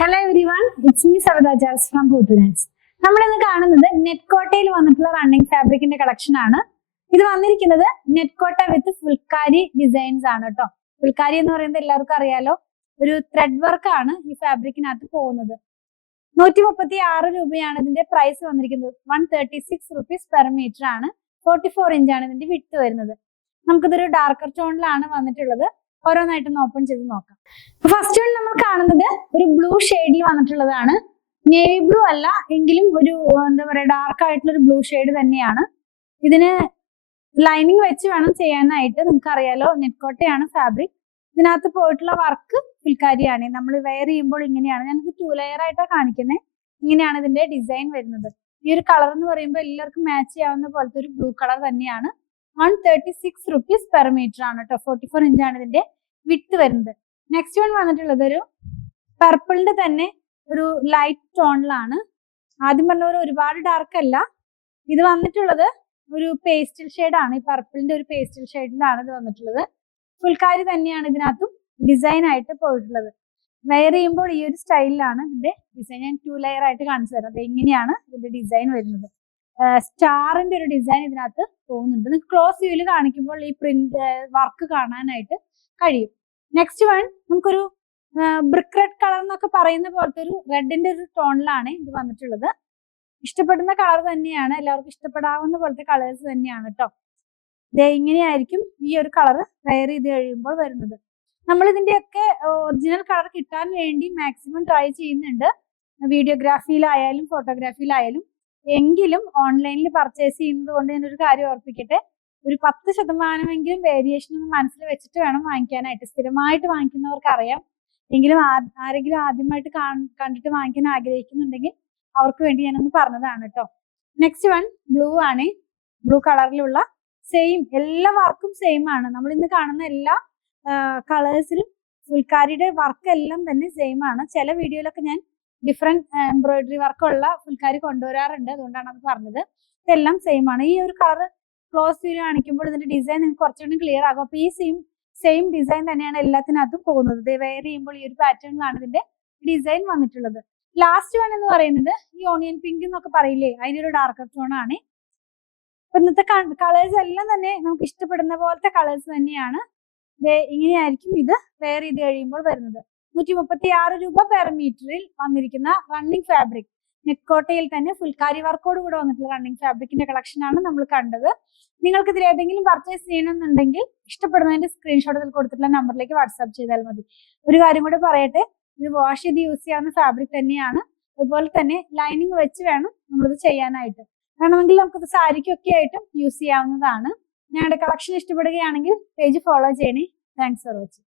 Hello everyone, it's me Savitha ജാസ് from പൂത്തുഡാൻസ്. നമ്മളിന്ന് കാണുന്നത് നെറ്റ്കോട്ടയിൽ വന്നിട്ടുള്ള റണ്ണിങ് ഫാബ്രിക്കിന്റെ കളക്ഷൻ ആണ്. ഇത് വന്നിരിക്കുന്നത് നെറ്റ്കോട്ട വിത്ത് ഫുൾക്കാരി ഡിസൈൻസ് ആണ് കേട്ടോ. ഫുൾക്കാരി എന്ന് പറയുന്നത് എല്ലാവർക്കും അറിയാലോ, ഒരു ത്രെഡ് വർക്ക് ആണ് ഈ ഫാബ്രിക്കിനകത്ത് പോകുന്നത്. 136 രൂപയാണ് ഇതിന്റെ പ്രൈസ് വന്നിരിക്കുന്നത്. 136 rupees പെർ മീറ്റർ ആണ്. 44 ഇഞ്ച് ആണ് ഇതിന്റെ വിഡ്ത് വരുന്നത്. നമുക്കിതൊരു ഡാർക്കർ ടോണിലാണ് വന്നിട്ടുള്ളത്. ഓരോന്നായിട്ടൊന്ന് ഓപ്പൺ ചെയ്ത് നോക്കാം. ഫസ്റ്റ് വൺ നമ്മൾ കാണുന്നത് ഒരു ബ്ലൂ ഷെയ്ഡിൽ വന്നിട്ടുള്ളതാണ്. നേവി ബ്ലൂ അല്ല എങ്കിലും ഒരു എന്താ പറയുക ഡാർക്ക് ആയിട്ടുള്ള ഒരു ബ്ലൂ ഷെയ്ഡ് തന്നെയാണ്. ഇതിന് ലൈനിങ് വെച്ച് വേണം ചെയ്യാനായിട്ട്. നിങ്ങൾക്ക് അറിയാലോ, നെറ്റ്കോട്ടയാണ് ഫാബ്രിക്. ഇതിനകത്ത് പോയിട്ടുള്ള വർക്ക് ഫുൾക്കാരിയാണ്. നമ്മൾ വെയർ ചെയ്യുമ്പോൾ ഇങ്ങനെയാണ്. ഞാനിത് 2 ലെയർ ആയിട്ടാണ് കാണിക്കുന്നത്. ഇങ്ങനെയാണ് ഇതിന്റെ ഡിസൈൻ വരുന്നത്. ഈ ഒരു കളർ എന്ന് പറയുമ്പോൾ എല്ലാവർക്കും മാച്ച് ചെയ്യാവുന്ന പോലത്തെ ഒരു ബ്ലൂ കളർ തന്നെയാണ്. 136 rupees പെർ മീറ്റർ ആണ് കേട്ടോ. 44 ഇഞ്ചാണ് ഇതിന്റെ വിഡ്ത് വരുന്നത്. നെക്സ്റ്റ് വൺ വന്നിട്ടുള്ളത് ഒരു പർപ്പിളിന്റെ തന്നെ ഒരു ലൈറ്റ് ടോണിലാണ്. ആദ്യം പറഞ്ഞ പോലെ ഒരുപാട് ഡാർക്ക് അല്ല. ഇത് വന്നിട്ടുള്ളത് ഒരു പേസ്റ്റൽ ഷെയ്ഡാണ്. ഈ പർപ്പിളിന്റെ ഒരു പേസ്റ്റൽ ഷെയ്ഡിലാണ് ഇത് വന്നിട്ടുള്ളത്. ഫുൾക്കാരി തന്നെയാണ് ഇതിനകത്തും ഡിസൈൻ ആയിട്ട് പോയിട്ടുള്ളത്. വെയർ ചെയ്യുമ്പോൾ ഈ ഒരു സ്റ്റൈലിലാണ് ഇതിന്റെ ഡിസൈൻ. ഞാൻ 2 ലെയർ ആയിട്ട് കാണിച്ചു തരാം. അത് എങ്ങനെയാണ് ഇതിന്റെ ഡിസൈൻ വരുന്നത്. സ്റ്റാറിന്റെ ഒരു ഡിസൈൻ ഇതിനകത്ത് പോകുന്നുണ്ട്. നിങ്ങൾക്ക് ക്ലോസ് വ്യൂവിൽ കാണിക്കുമ്പോൾ ഈ പ്രിന്റ് വർക്ക് കാണാനായിട്ട് കഴിയും. നെക്സ്റ്റ് വൺ നമുക്കൊരു ബ്രിക്ക് റെഡ് കളർ എന്നൊക്കെ പറയുന്ന പോലത്തെ ഒരു റെഡിന്റെ ഒരു ടോണിലാണ് ഇത് വന്നിട്ടുള്ളത്. ഇഷ്ടപ്പെടുന്ന കളർ തന്നെയാണ്. എല്ലാവർക്കും ഇഷ്ടപ്പെടാവുന്ന പോലത്തെ കളേഴ്സ് തന്നെയാണ് കേട്ടോ. ഇങ്ങനെയായിരിക്കും ഈ ഒരു കളർ വെയർ ചെയ്ത് കഴിയുമ്പോൾ വരുന്നത്. നമ്മൾ ഇതിന്റെയൊക്കെ ഒറിജിനൽ കളർ കിട്ടാൻ വേണ്ടി മാക്സിമം ട്രൈ ചെയ്യുന്നുണ്ട്, വീഡിയോഗ്രാഫിയിലായാലും ഫോട്ടോഗ്രാഫിയിലായാലും. എങ്കിലും ഓൺലൈനിൽ പർച്ചേസ് ചെയ്യുന്നത് കൊണ്ട് ഞാനൊരു കാര്യം ഓർപ്പിക്കട്ടെ, ഒരു 10% വേരിയേഷൻ ഒന്ന് മനസ്സിൽ വെച്ചിട്ട് വേണം വാങ്ങിക്കാനായിട്ട്. സ്ഥിരമായിട്ട് വാങ്ങിക്കുന്നവർക്ക് അറിയാം. എങ്കിലും ആരെങ്കിലും ആദ്യമായിട്ട് കണ്ടിട്ട് വാങ്ങിക്കാൻ ആഗ്രഹിക്കുന്നുണ്ടെങ്കിൽ അവർക്ക് വേണ്ടി ഞാനൊന്ന് പറഞ്ഞതാണ് കേട്ടോ. നെക്സ്റ്റ് വൺ ബ്ലൂ ആണ്. ബ്ലൂ കളറിലുള്ള സെയിം എല്ലാ വർക്കും സെയിം ആണ്. നമ്മൾ ഇന്ന് കാണുന്ന എല്ലാ കളേഴ്സിലും ഫുൾക്കാരിയുടെ വർക്ക് എല്ലാം തന്നെ സെയിം ആണ്. ചില വീഡിയോയിലൊക്കെ ഞാൻ ഡിഫറെന്റ് എംബ്രോയിഡറി വർക്കുള്ള ഫുൾക്കാരി കൊണ്ടുവരാറുണ്ട്, അതുകൊണ്ടാണ് അത് പറഞ്ഞത്. ഇതെല്ലാം സെയിം ആണ്. ഈ ഒരു കളർ ക്ലോസ് വ്യൂ കാണിക്കുമ്പോൾ ഇതിന്റെ ഡിസൈൻ നിങ്ങൾക്ക് കുറച്ചുകൂടി ക്ലിയർ ആകും. അപ്പൊ ഈ സെയിം ഡിസൈൻ തന്നെയാണ് എല്ലാത്തിനകത്തും പോകുന്നത്. വെയർ ചെയ്യുമ്പോൾ ഈ ഒരു പാറ്റേണിലാണ് ഇതിന്റെ ഡിസൈൻ വന്നിട്ടുള്ളത്. ലാസ്റ്റ് വൺ എന്ന് പറയുന്നത് ഈ ഓണിയൻ പിങ്ക് എന്നൊക്കെ പറയില്ലേ, അതിനൊരു ഡാർക്കർ ടോൺ ആണ്. അപ്പൊ ഇന്നത്തെ കളേഴ്സ് എല്ലാം തന്നെ നമുക്ക് ഇഷ്ടപ്പെടുന്ന പോലത്തെ കളേഴ്സ് തന്നെയാണ്. ഇങ്ങനെയായിരിക്കും ഇത് വെയർ ചെയ്ത് കഴിയുമ്പോൾ വരുന്നത്. 136 രൂപ പെർ മീറ്ററിൽ വന്നിരിക്കുന്ന റണ്ണിങ് ഫാബ്രിക്, നെറ്റ്കോട്ടയിൽ തന്നെ ഫുൾക്കാരി വർക്കോട് കൂടെ വന്നിട്ടുള്ള റണ്ണിങ് ഫാബ്രിക്കിന്റെ കളക്ഷൻ ആണ് നമ്മൾ കണ്ടത്. നിങ്ങൾക്ക് ഇതിൽ ഏതെങ്കിലും പർച്ചേസ് ചെയ്യണമെന്നുണ്ടെങ്കിൽ ഇഷ്ടപ്പെടുന്നതിന്റെ സ്ക്രീൻഷോട്ട് ഇതിൽ കൊടുത്തിട്ടുള്ള നമ്പറിലേക്ക് വാട്സാപ്പ് ചെയ്താൽ മതി. ഒരു കാര്യം കൂടെ പറയട്ടെ, ഇത് വാഷ് ചെയ്ത് യൂസ് ചെയ്യാവുന്ന ഫാബ്രിക് തന്നെയാണ്. അതുപോലെ തന്നെ ലൈനിങ് വെച്ച് വേണം നമ്മളിത് ചെയ്യാനായിട്ട്. വേണമെങ്കിൽ നമുക്കിത് സാരിക്കൊക്കെ ആയിട്ടും യൂസ് ചെയ്യാവുന്നതാണ്. ഞങ്ങളുടെ കളക്ഷൻ ഇഷ്ടപ്പെടുകയാണെങ്കിൽ പേജ് ഫോളോ ചെയ്യണേ. Thanks for watching.